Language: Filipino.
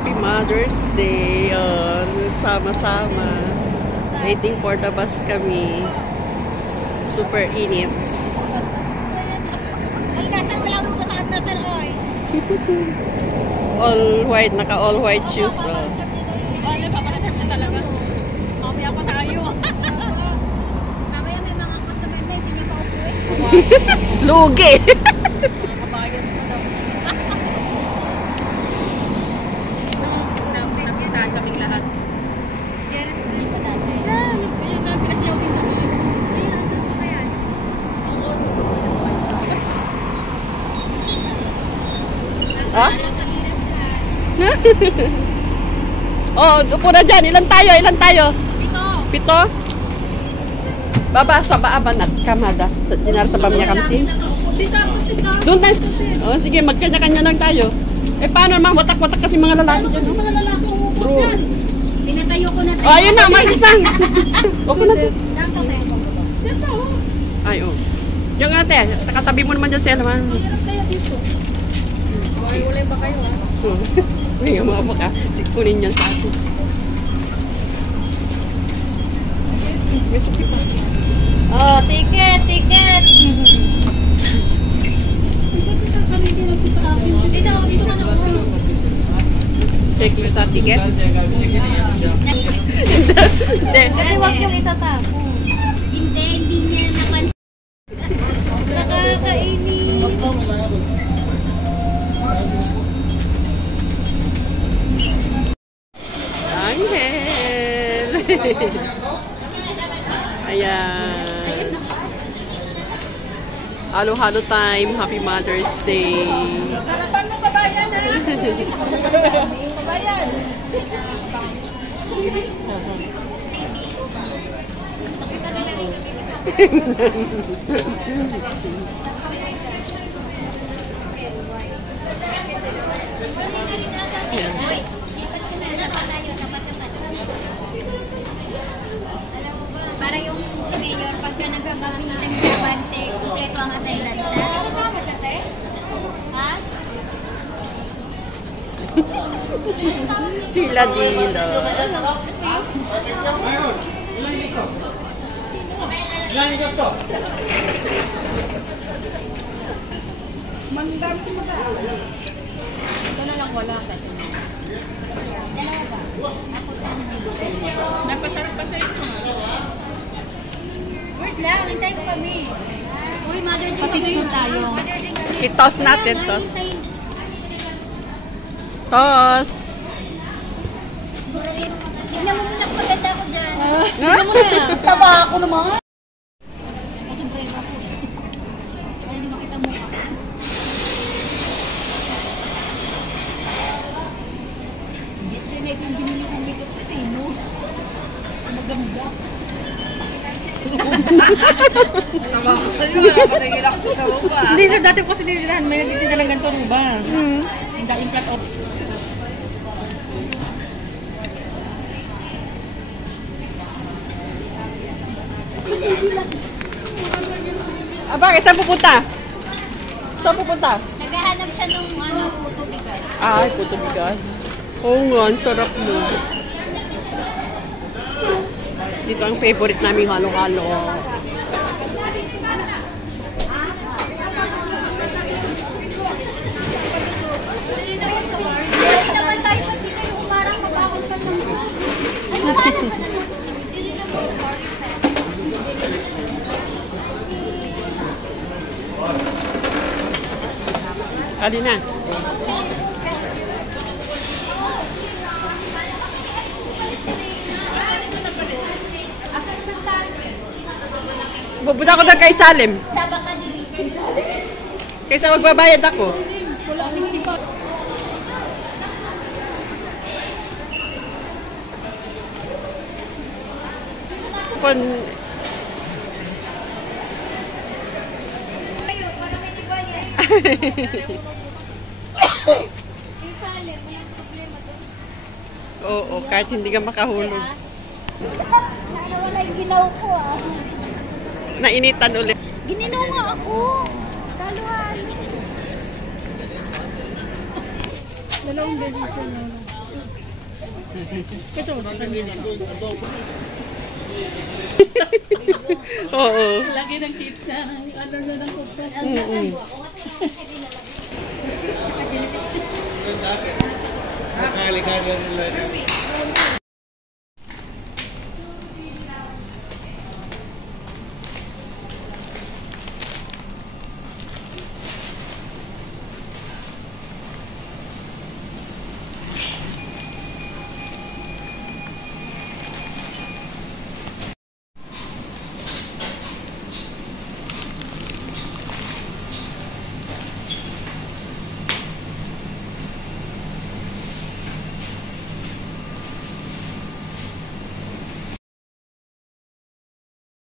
Happy Mother's Day. Sama-sama. Waiting for the bus kami. Super init. All white, naka all white shoes. Wala pa para siya talaga. Mamaya pa tayo. Mamaya may mga customer na hindi niya pauwi. Lugi. Kabayan mo daw. Nakita kaming lahat. Jeris grill pa dati. Nagkasiyaw din kami. Ayun, ano ba kaya? Ah? Oh, upo na dyan. Ilan tayo? Ilan tayo? Pito. Baba sa baaban at kamada. Dinar sa pamilya kamsi. Doon tayo. Oh, sige, magkanya-kanya lang tayo. Eh, paano naman? Watak-watak kasi mga lalaki dyan. Mga lalaki bro. Tinatayo ko na tayo. Oh, ayun na. Malis lang. Upo na dyan. Ay, oh. Yung ate, katabi mo naman dyan siya naman. Wala ba kayo ha? Ngayon mga baka, kunin yan sa atin. May suki pa. Oh, ticket, ticket! Checking sa ticket? Hindi. Kasi wag yung itatapon. Hindi niya napansin. Nakakainin. Angel! Ayan. Halo-halo time. Happy Mother's Day. Sarapan mo kabayan ha? Kabayan. Para yung mayor, pagka nagkakabitan sa banse, kumpleto ang attendance. Ha? Sila Dilo. Ilan gusto? Ito na lang wala sa ito. Dalawa ba? Napasarap pa sa ito. Wait lang, hintay ko kami. Uy, mother din kami. Tayo. I-toss natin, toss. Toss. Tignan mo muna paganda ko dyan. Tignan mo na. Taba ako naman. Tama ko sa'yo, wala pa tingin ako sa baba. Hindi sir, dati ko kasi dinirahan, may nagtitinda ng ganito rin ba? Ang daing flat off. Bakit? Saan pupunta? Saan pupunta? Naghahanap siya ng puto bigas. Ay, puto bigas. Oo nga, ang sarap mo. Dito ang favorite namin halo-halo. Hindi naman tayo pati kayo parang mabawal pa ng ay, parang ka naman. Hindi naman sa bar yung fest. Ali na. Pupunta ako doon kay Salim. Saba ka din. Kaysa magbabayad ako. Wala kasing pipa. Pon Oo, kahit hindi ka makahulog. Wala yung ginaw ko Nainitan ulit. Gininaw nga ako. Saluhan. Dalawang beses na. Ito, oo. Lagi ng kita. Ano na ng kupan. Nakakalikan nila.